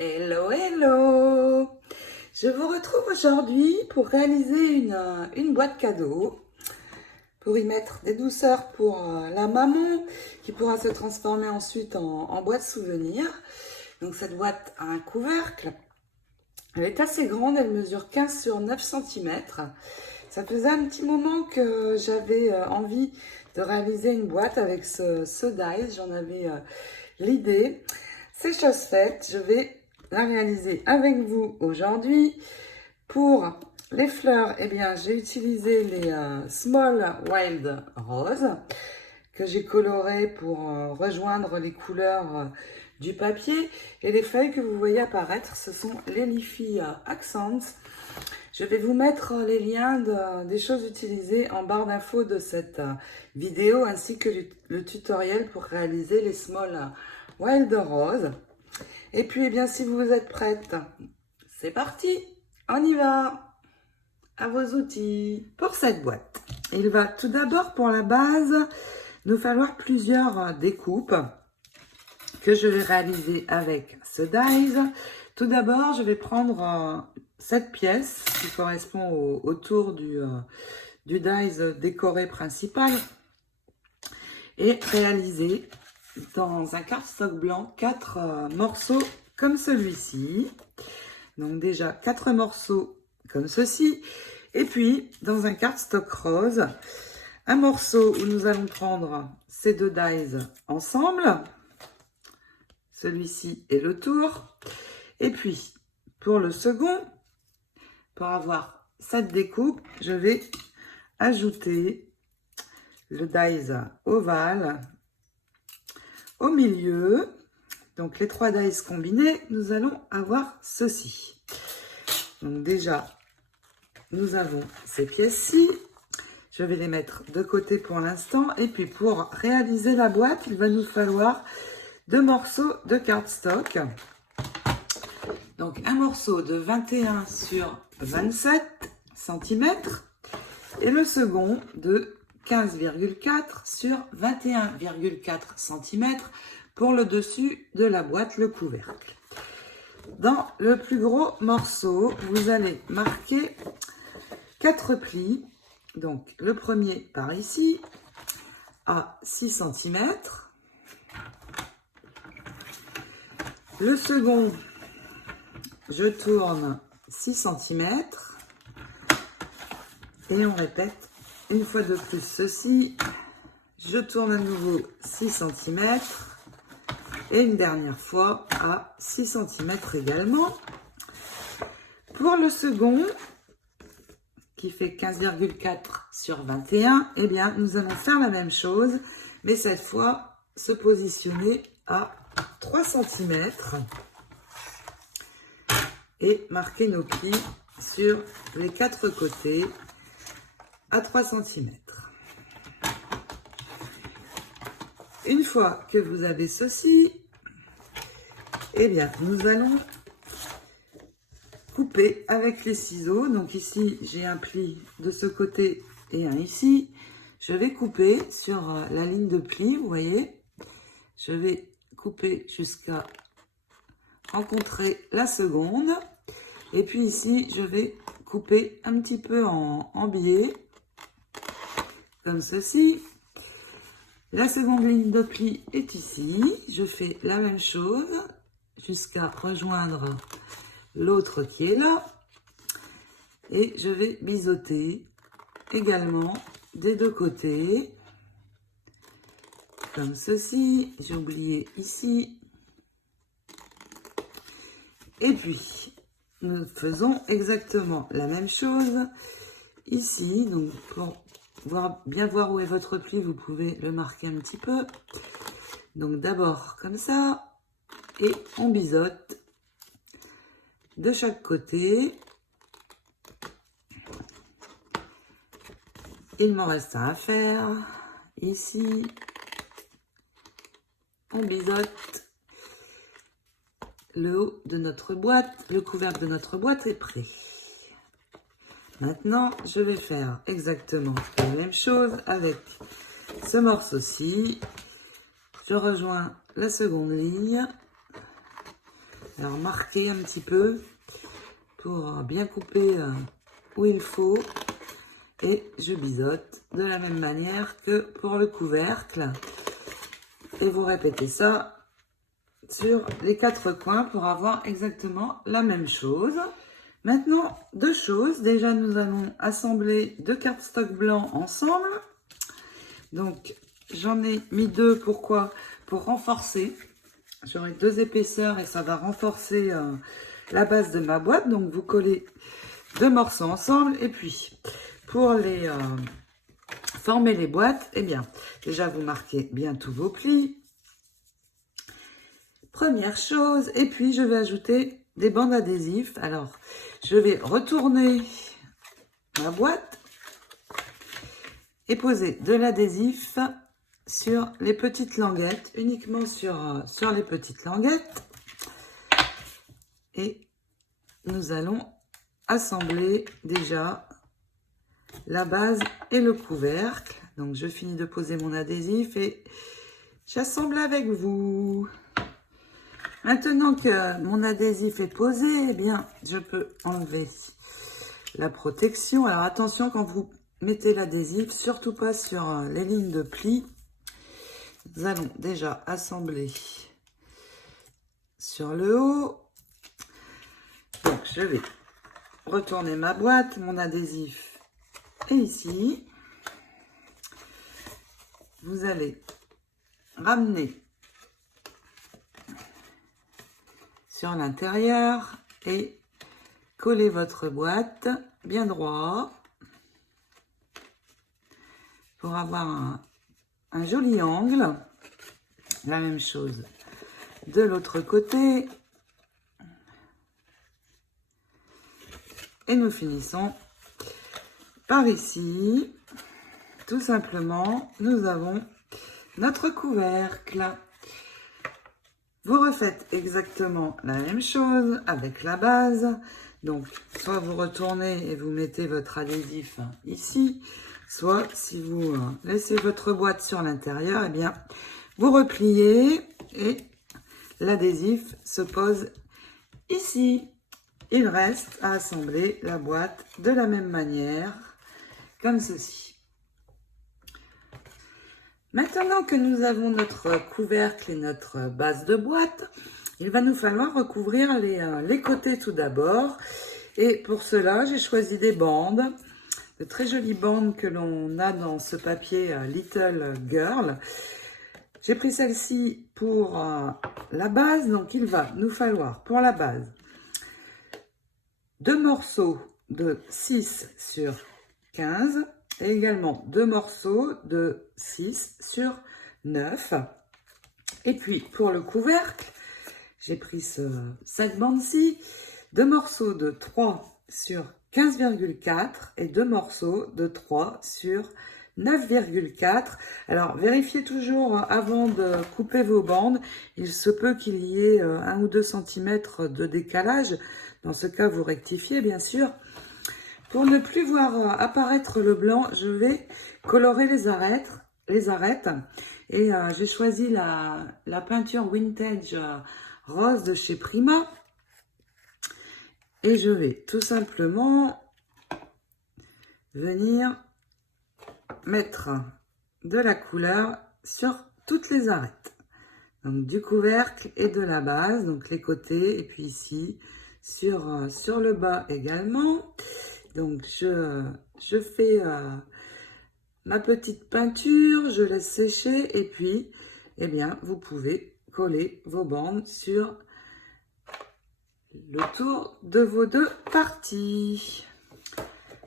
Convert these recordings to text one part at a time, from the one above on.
Hello, hello! Je vous retrouve aujourd'hui pour réaliser une boîte cadeau, pour y mettre des douceurs pour la maman, qui pourra se transformer ensuite en boîte souvenir. Donc cette boîte a un couvercle, elle est assez grande, elle mesure 15 sur 9 cm. Ça faisait un petit moment que j'avais envie de réaliser une boîte avec ce dies, j'en avais l'idée. C'est chose faite, je vais la réaliser avec vous aujourd'hui. Pour les fleurs, eh bien, j'ai utilisé les Small Wild Rose que j'ai coloré pour rejoindre les couleurs du papier. Et les feuilles que vous voyez apparaître, ce sont les Leafy Accents. Je vais vous mettre les liens des choses utilisées en barre d'infos de cette vidéo, ainsi que le tutoriel pour réaliser les Small Wild Rose. Et puis, eh bien, si vous êtes prête, c'est parti, on y va. À vos outils. Pour cette boîte, il va tout d'abord, pour la base, nous falloir plusieurs découpes que je vais réaliser avec ce dies. Tout d'abord, je vais prendre cette pièce qui correspond au tour du dies décoré principal et réaliser dans un cardstock blanc 4 morceaux comme celui-ci. Donc déjà 4 morceaux comme ceci. Et puis dans un cardstock rose, un morceau où nous allons prendre ces deux dies ensemble. Celui-ci est le tour. Et puis pour le second, pour avoir cette découpe, je vais ajouter le dies ovale au milieu. Donc les 3 dies combinés, nous allons avoir ceci. Donc déjà, nous avons ces pièces-ci. Je vais les mettre de côté pour l'instant. Et puis pour réaliser la boîte, il va nous falloir 2 morceaux de cardstock. Donc un morceau de 21 sur 27 cm et le second de 15,4 sur 21,4 cm pour le dessus de la boîte, le couvercle. Dans le plus gros morceau, vous allez marquer 4 plis. Donc le premier par ici à 6 cm. Le second, je tourne 6 cm. Et on répète une fois de plus ceci. Je tourne à nouveau 6 cm. Et une dernière fois à 6 cm également. Pour le second, qui fait 15,4 sur 21, eh bien, nous allons faire la même chose, mais cette fois, se positionner à 3 cm et marquer nos plis sur les 4 côtés à 3 cm. Une fois que vous avez ceci, eh bien, nous allons couper avec les ciseaux. Donc ici, j'ai un pli de ce côté et un ici. Je vais couper sur la ligne de pli, vous voyez. Je vais couper jusqu'à rencontrer la seconde. Et puis ici, je vais couper un petit peu en biais, comme ceci. La seconde ligne de pli est ici. Je fais la même chose jusqu'à rejoindre l'autre qui est là. Et je vais biseauter également des deux côtés. Comme ceci. J'ai oublié ici. Et puis, nous faisons exactement la même chose ici. Donc, pour bien voir où est votre pli, vous pouvez le marquer un petit peu. Donc d'abord comme ça, et on biseaute de chaque côté. Il m'en reste un à faire. Ici, on biseaute le haut de notre boîte. Le couvercle de notre boîte est prêt. Maintenant, je vais faire exactement la même chose avec ce morceau-ci. Je rejoins la seconde ligne. Alors marquez un petit peu pour bien couper où il faut. Et je biseaute de la même manière que pour le couvercle. Et vous répétez ça sur les 4 coins pour avoir exactement la même chose. Maintenant, 2 choses. Déjà, nous allons assembler 2 cardstock blancs ensemble. Donc, j'en ai mis 2. Pourquoi? Pour renforcer. J'aurai 2 épaisseurs et ça va renforcer la base de ma boîte. Donc, vous collez 2 morceaux ensemble. Et puis, pour les former les boîtes, eh bien, déjà, vous marquez bien tous vos plis. Première chose. Et puis, je vais ajouter des bandes adhésives. Alors, je vais retourner ma boîte et poser de l'adhésif sur les petites languettes, uniquement sur les petites languettes. Et nous allons assembler déjà la base et le couvercle. Donc, je finis de poser mon adhésif et j'assemble avec vous. Maintenant que mon adhésif est posé, eh bien, je peux enlever la protection. Alors, attention quand vous mettez l'adhésif, surtout pas sur les lignes de pli. Nous allons déjà assembler sur le haut. Donc, je vais retourner ma boîte. Mon adhésif est ici. Vous allez ramener sur l'intérieur et coller votre boîte bien droit pour avoir un joli angle. La même chose de l'autre côté. Et nous finissons par ici. Tout simplement, nous avons notre couvercle. Vous refaites exactement la même chose avec la base. Donc, soit vous retournez et vous mettez votre adhésif ici, soit si vous laissez votre boîte sur l'intérieur, eh bien, vous repliez et l'adhésif se pose ici. Il reste à assembler la boîte de la même manière, comme ceci. Maintenant que nous avons notre couvercle et notre base de boîte, il va nous falloir recouvrir les côtés tout d'abord. Et pour cela, j'ai choisi des bandes, de très jolies bandes que l'on a dans ce papier Little Girl. J'ai pris celle-ci pour la base, donc il va nous falloir pour la base 2 morceaux de 6 sur 15 et également 2 morceaux de 6 sur 9. Et puis pour le couvercle, j'ai pris cette bande-ci, 2 morceaux de 3 sur 15,4 et 2 morceaux de 3 sur 9,4. Alors, vérifiez toujours avant de couper vos bandes. Il se peut qu'il y ait 1 ou 2 cm de décalage. Dans ce cas, vous rectifiez, bien sûr. Pour ne plus voir apparaître le blanc, je vais colorer les arêtes. Et j'ai choisi la peinture Vintage Rose de chez Prima. Et je vais tout simplement venir mettre de la couleur sur toutes les arêtes. Donc du couvercle et de la base, donc les côtés, et puis ici, sur le bas également. Donc je fais ma petite peinture, je laisse sécher, et puis, eh bien, vous pouvez coller vos bandes sur le tour de vos 2 parties.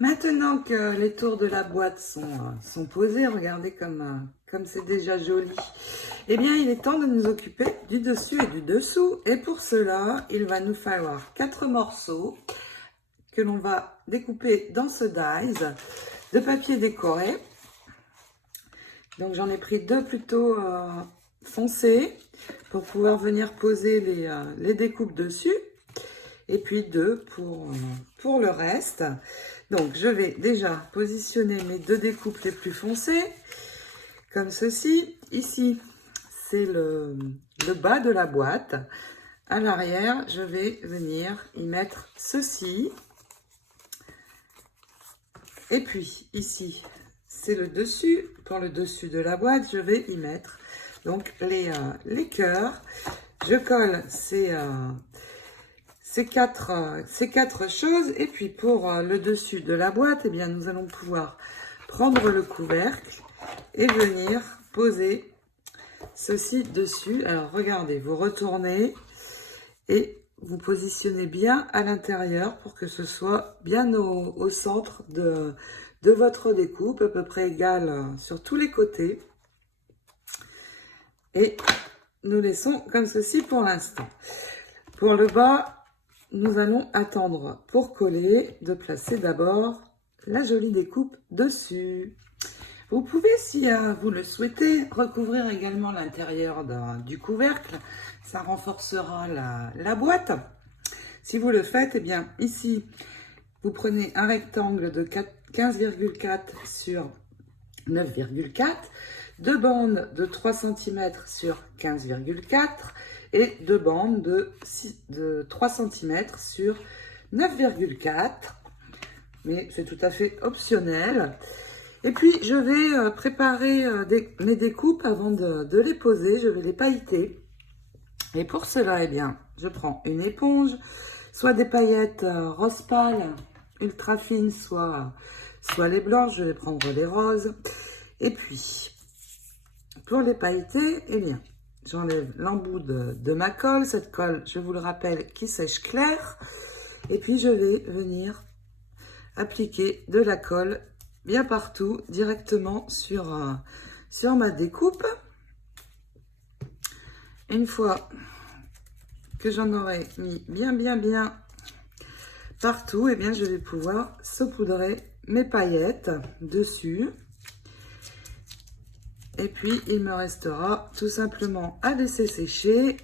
Maintenant que les tours de la boîte sont posés, regardez comme c'est déjà joli. Eh bien, il est temps de nous occuper du dessus et du dessous. Et pour cela, il va nous falloir 4 morceaux que l'on va découper dans ce dies de papier décoré. Donc, j'en ai pris 2 plutôt foncés pour pouvoir venir poser les découpes dessus. Et puis 2 pour le reste. Donc, je vais déjà positionner mes 2 découpes les plus foncées, comme ceci. Ici, c'est le bas de la boîte. à l'arrière, je vais venir y mettre ceci. Et puis ici, c'est le dessus. Pour le dessus de la boîte, je vais y mettre donc les cœurs. Je colle ces quatre choses. Et puis pour le dessus de la boîte, eh bien, nous allons pouvoir prendre le couvercle et venir poser ceci dessus. Alors regardez, vous retournez et vous positionnez bien à l'intérieur pour que ce soit bien au centre de votre découpe, à peu près égal sur tous les côtés. Et nous laissons comme ceci pour l'instant. Pour le bas, nous allons attendre pour coller de placer d'abord la jolie découpe dessus. Vous pouvez, si vous le souhaitez, recouvrir également l'intérieur du couvercle. Ça renforcera la boîte. Si vous le faites, eh bien ici, vous prenez un rectangle de 15,4 sur 9,4, deux bandes de 3 cm sur 15,4 et deux bandes de 3 cm sur 9,4. Mais c'est tout à fait optionnel. Et puis, je vais préparer mes découpes avant de les poser. Je vais les pailleter. Et pour cela, eh bien, je prends une éponge, soit des paillettes rose pâle, ultra fines, soit les blanches. Je vais prendre les roses. Et puis, pour les pailleter, eh bien, j'enlève l'embout de ma colle. Cette colle, je vous le rappelle, qui sèche clair. Et puis, je vais venir appliquer de la colle bien partout, directement sur ma découpe. Une fois que j'en aurai mis bien partout, et bien je vais pouvoir saupoudrer mes paillettes dessus. Et puis il me restera tout simplement à laisser sécher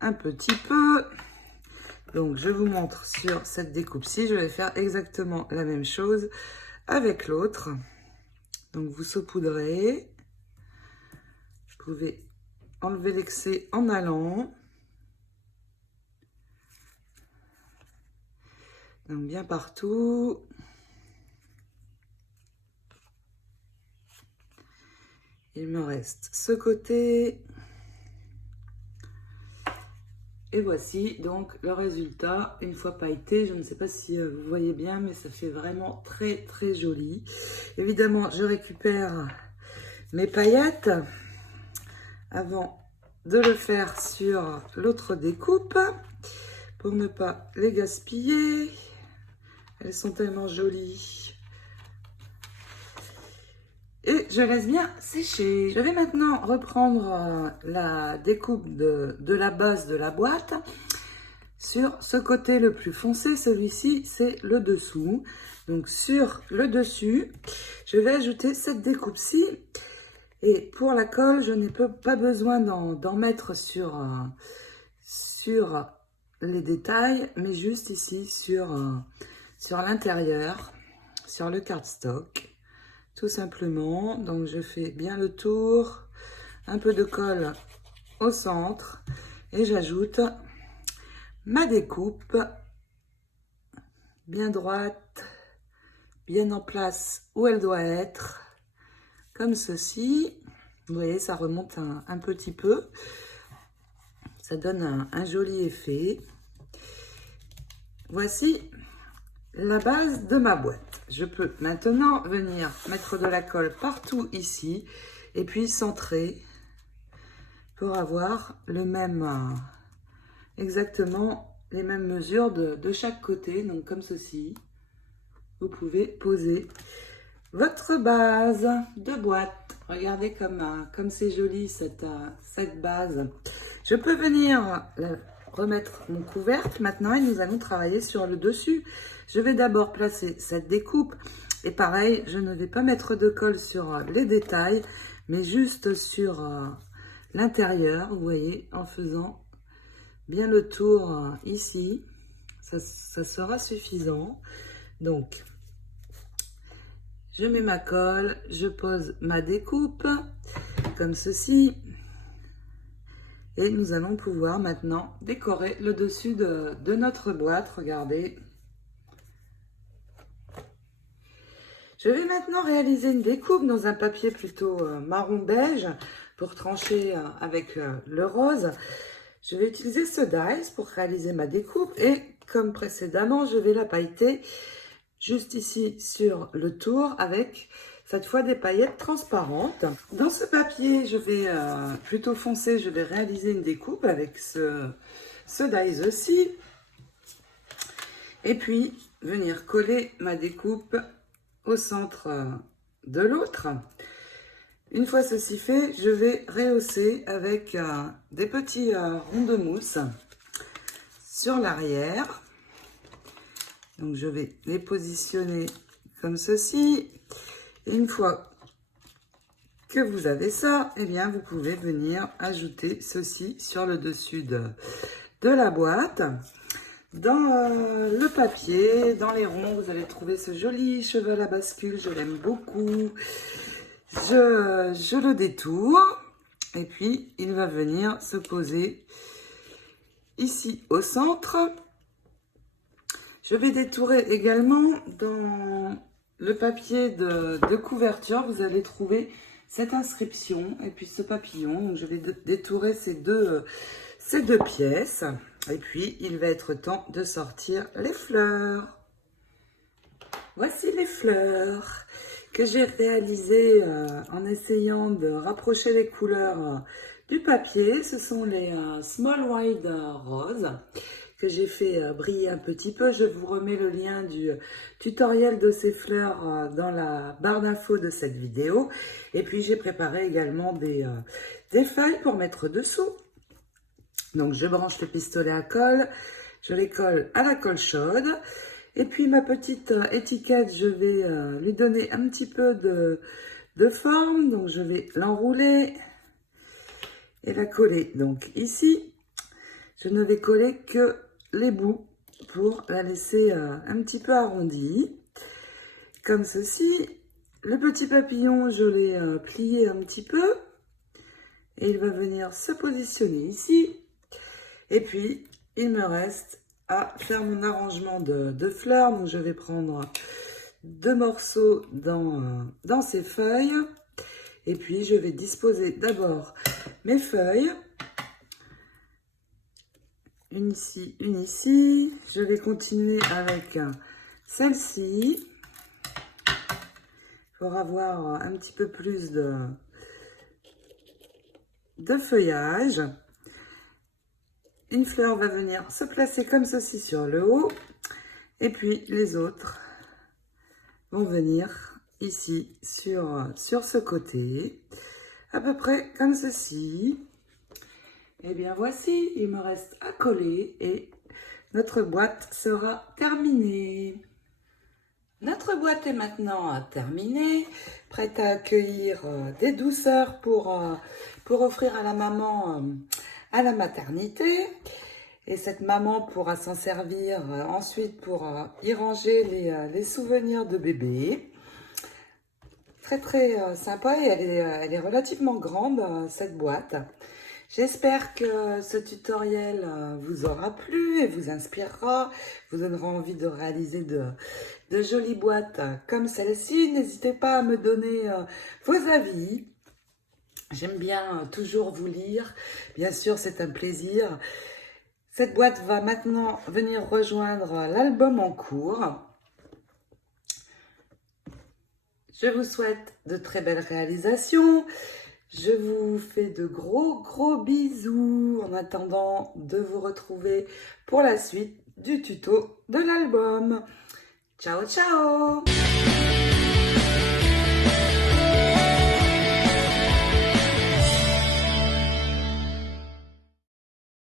un petit peu. Donc, je vous montre sur cette découpe-ci, je vais faire exactement la même chose avec l'autre. Donc, vous saupoudrez. Vous pouvez enlever l'excès en allant. Donc, bien partout. Il me reste ce côté. Et voici donc le résultat une fois pailleté. Je ne sais pas si vous voyez bien, mais ça fait vraiment très joli. Évidemment, je récupère mes paillettes avant de le faire sur l'autre découpe pour ne pas les gaspiller. Elles sont tellement jolies. Et je laisse bien sécher. Je vais maintenant reprendre la découpe de la base de la boîte. Sur ce côté le plus foncé, celui-ci, c'est le dessous. Donc sur le dessus, je vais ajouter cette découpe-ci. Et pour la colle, je n'ai pas besoin d'en mettre sur les détails, mais juste ici sur l'intérieur, sur le cardstock. Tout simplement, donc je fais bien le tour, un peu de colle au centre et j'ajoute ma découpe bien droite, bien en place où elle doit être, comme ceci. Vous voyez, ça remonte un petit peu, ça donne un joli effet. Voici la base de ma boîte. Je peux maintenant venir mettre de la colle partout ici et puis centrer pour avoir exactement les mêmes mesures de chaque côté. Donc comme ceci, vous pouvez poser votre base de boîte. Regardez comme c'est joli cette base. Je peux venir remettre mon couvercle maintenant et nous allons travailler sur le dessus. Je vais d'abord placer cette découpe et pareil, je ne vais pas mettre de colle sur les détails, mais juste sur l'intérieur, vous voyez, en faisant bien le tour ici. Ça sera suffisant. Donc, je mets ma colle, je pose ma découpe comme ceci. Et nous allons pouvoir maintenant décorer le dessus de notre boîte. Regardez. Je vais maintenant réaliser une découpe dans un papier plutôt marron beige pour trancher avec le rose. Je vais utiliser ce dies pour réaliser ma découpe et comme précédemment, je vais la pailleter juste ici sur le tour avec cette fois des paillettes transparentes. Dans ce papier, je vais plutôt foncé, je vais réaliser une découpe avec ce dies aussi. Et puis, venir coller ma découpe au centre de l'autre. Une fois ceci fait, je vais rehausser avec des petits ronds de mousse sur l'arrière. Donc je vais les positionner comme ceci. Et une fois que vous avez ça, eh bien vous pouvez venir ajouter ceci sur le dessus de la boîte. Dans le papier, dans les ronds, vous allez trouver ce joli cheval à bascule. Je l'aime beaucoup. Je le détourne et puis il va venir se poser ici au centre. Je vais détourer également dans le papier de couverture. Vous allez trouver cette inscription et puis ce papillon. Donc, je vais détourer ces deux pièces. Et puis, il va être temps de sortir les fleurs. Voici les fleurs que j'ai réalisées en essayant de rapprocher les couleurs du papier. Ce sont les Small Wide Rose que j'ai fait briller un petit peu. Je vous remets le lien du tutoriel de ces fleurs dans la barre d'infos de cette vidéo. Et puis, j'ai préparé également des feuilles pour mettre dessous. Donc, je branche le pistolet à colle, je les colle à la colle chaude. Et puis, ma petite étiquette, je vais lui donner un petit peu de forme. Donc, je vais l'enrouler et la coller. Donc, ici, je ne vais coller que les bouts pour la laisser un petit peu arrondie. Comme ceci. Le petit papillon, je l'ai plié un petit peu. Et il va venir se positionner ici. Et puis, il me reste à faire mon arrangement de fleurs. Donc, je vais prendre 2 morceaux dans ces feuilles. Et puis, je vais disposer d'abord mes feuilles. Une ici, une ici. Je vais continuer avec celle-ci pour avoir un petit peu plus de feuillage. Une fleur va venir se placer comme ceci sur le haut. Et puis les autres vont venir ici sur ce côté. À peu près comme ceci. Et bien voici, il me reste à coller et notre boîte sera terminée. Notre boîte est maintenant terminée, prête à accueillir des douceurs pour offrir à la maman à la maternité. Et cette maman pourra s'en servir ensuite pour y ranger les souvenirs de bébé. Très très sympa et elle est relativement grande cette boîte. J'espère que ce tutoriel vous aura plu et vous inspirera, vous donnera envie de réaliser de jolies boîtes comme celle-ci. N'hésitez pas à me donner vos avis. J'aime bien toujours vous lire. Bien sûr, c'est un plaisir. Cette boîte va maintenant venir rejoindre l'album en cours. Je vous souhaite de très belles réalisations. Je vous fais de gros bisous en attendant de vous retrouver pour la suite du tuto de l'album. Ciao, ciao!